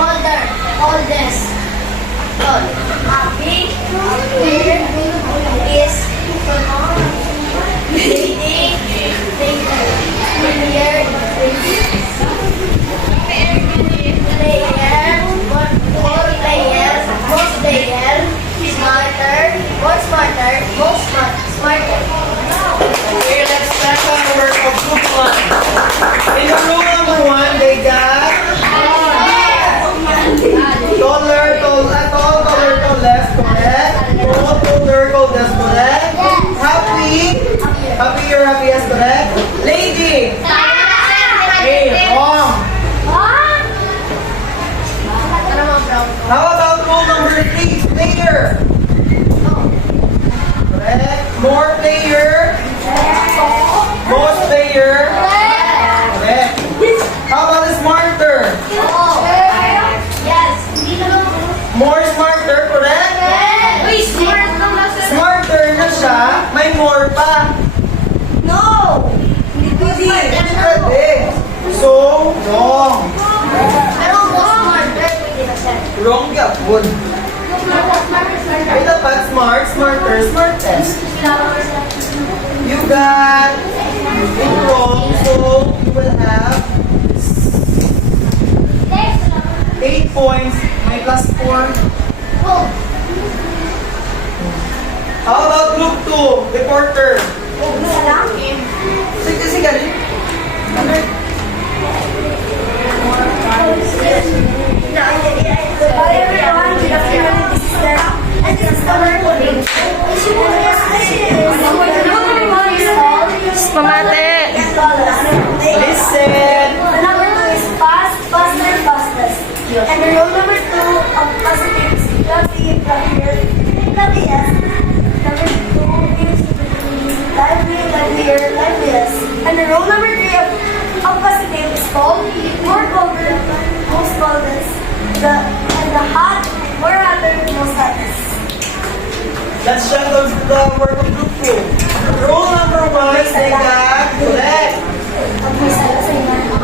Older. Oldest. Tall. Happy. Clear. Is. Lady. Later. Player. Player. More player. Most player. Smarter. More smarter. Most smarter. Okay, let's start on the work of group 1. In the rule number 1, they got taller, tallest, correct? Tall, taller, tallest, correct? Happy, happier, happiest, correct? Lady, hey, wrong. How about rule number 3, player? Correct. More player, most player, correct. How about the smarter? Yes. More smarter, correct? Smarter na siya, may more pa. No. Hindi pwede. So, wrong. Pero most smarter, pwede na siya. Wrong yapon. Ay, dapat smart, smarter, smartest. You got it wrong, so you will have 8 points, may plus 4. How about group 2, reporter? Sige, sige. Hi everyone, good afternoon. This is Sarah, and this is our coding. Pamate. Listen. The number 2 is fast, faster, fastest. And the rule number 2 of positive is fluffy, fluffier, fluffiest. Number 2 is lively, livelier, liveliest. And the rule number 3 of positive is cold, more colder, most coldest. And the hot, more hotter, most hottest. Let's check the work of group 2. Rule number 1 is they got correct.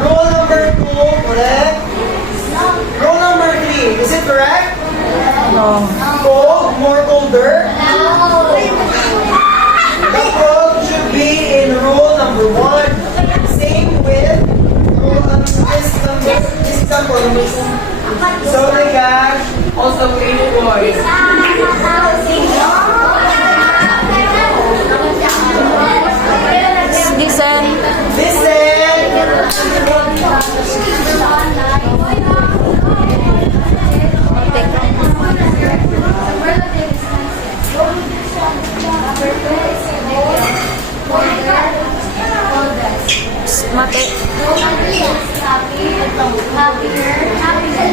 Rule number 2, correct. Rule number 3, is it correct? No. Cold, more colder. The cold should be in rule number 1. Same with rule this example. So they got also 8 points. Listen. Listen. Mate. Happier, happier.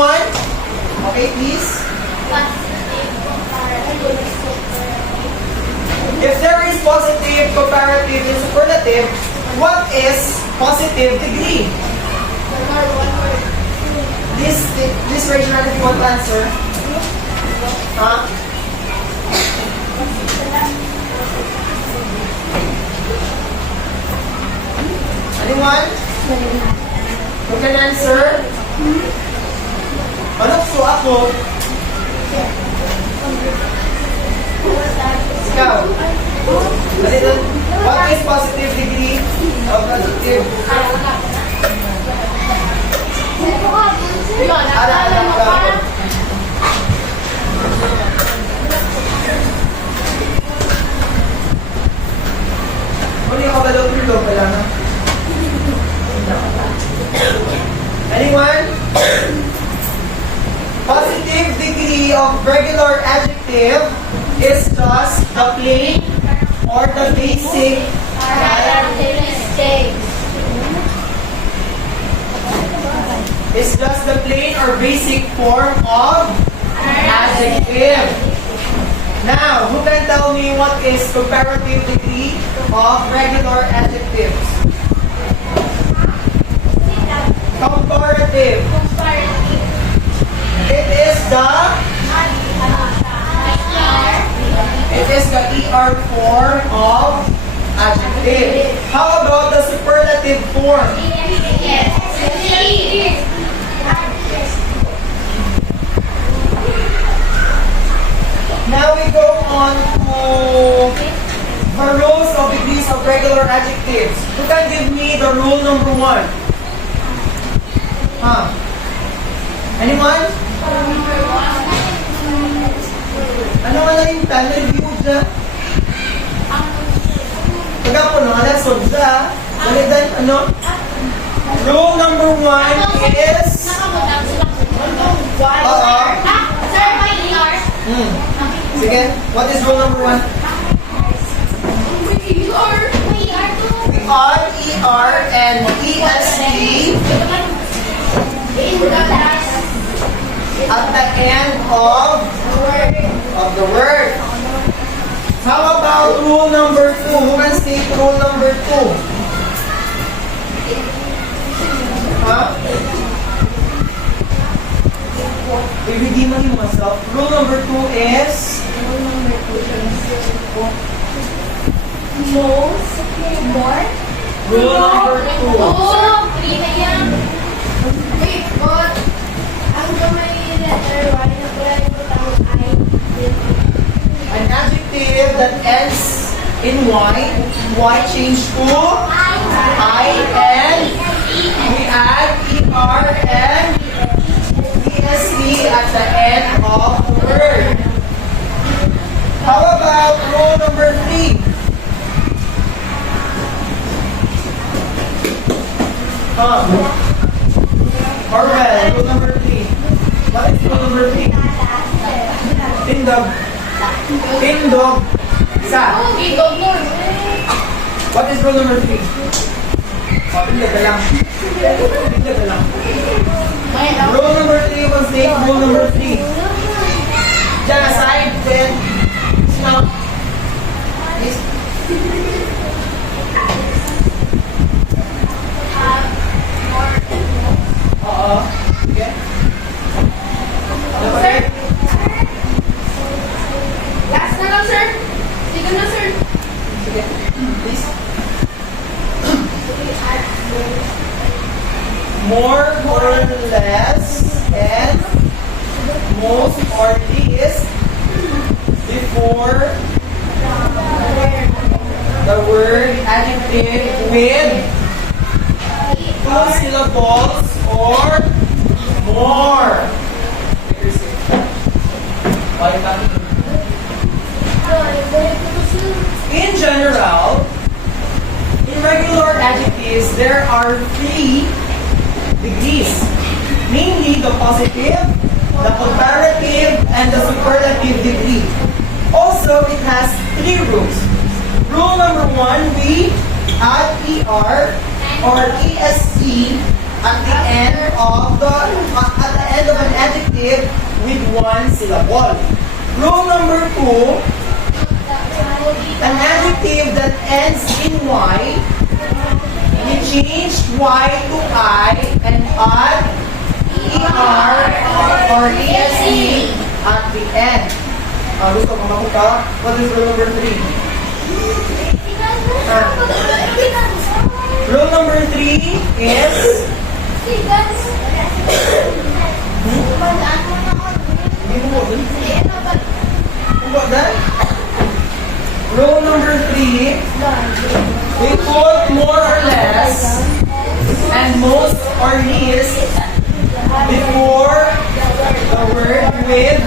Anyone? Okay, please. If there is positive, comparative, and superlative, what is positive degree? This raise your hand if you want to answer. Huh? Anyone? Who can answer? Ano gusto ako? Ikaw. What is positive degree of adjective? Alam ka. Ano yung kabalog-log pala na? Anyone? Positive degree of regular adjective is just the plain or the basic. It's just the plain or basic form of adjective. Now, who can tell me what is comparative degree of regular adjectives? Comparative. It is the ER form of adjective. How about the superlative form? Now we go on to the rules of degrees of regular adjectives. Who can give me the rule number 1? Anyone? Ano nga na yung time review dyan? Pagka po na, lesson dyan. Dalitan, ano? Rule number 1 is... Sige, what is rule number 1? We are, ER, and EST at the end of the word. How about rule number 2? Who can state rule number 2? Redeem myself. Rule number 2 is More. rule number 2. Wait, but ang gamay letter Y na pala yung butang I. An adjective that ends in Y change to I, and we add ER and EST at the end of the word. How about rule number 3? Orwell, rule number 3. What is rule number 3? Tindog. Tindog. Sa. What is rule number 3? Tindog ka lang. Tindog ka lang. Rule number 3 was take rule number 3. Diyan aside with snow. Okay. Okay. Last na lang, sir. Sige na, sir. Sige. Please. More or less, and most or least before the word adjective with 2 syllables or more. In general, in regular adjectives, there are 3 degrees, namely the positive, the comparative, and the superlative degree. Also, it has 3 rules. Rule number 1, we add ER or EST at the end end of an adjective with one syllable. Rule number 2, an adjective that ends in Y, we change Y to I and add ER or ESE at the end. Gusto mo makuha? What is rule number 3? Rule number 3 is rule number 3, we put more or less and most or least before the word with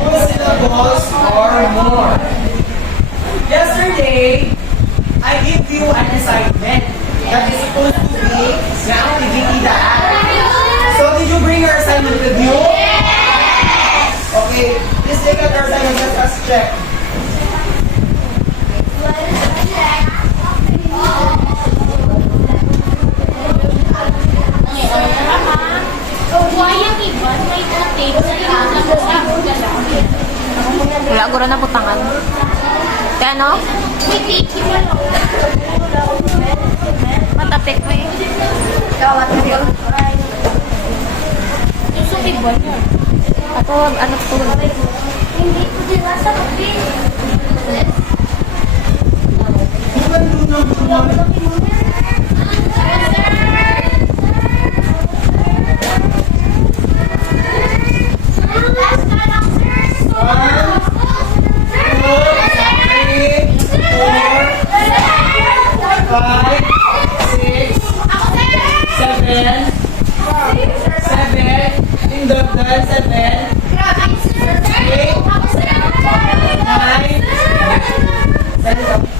2 syllables or more. Yesterday, I gave you an assignment that is supposed to be the activity that. So did you bring your assignment with you? Okay, please take out your assignment. Let us check. Wala ko rin na putangan. Kaya ano? Matapik mo eh. Ako, ano to? Hindi ko din nasa kapit. Bukan dun. Five, six, seven, pindot dahil 7, 8, 9, 10.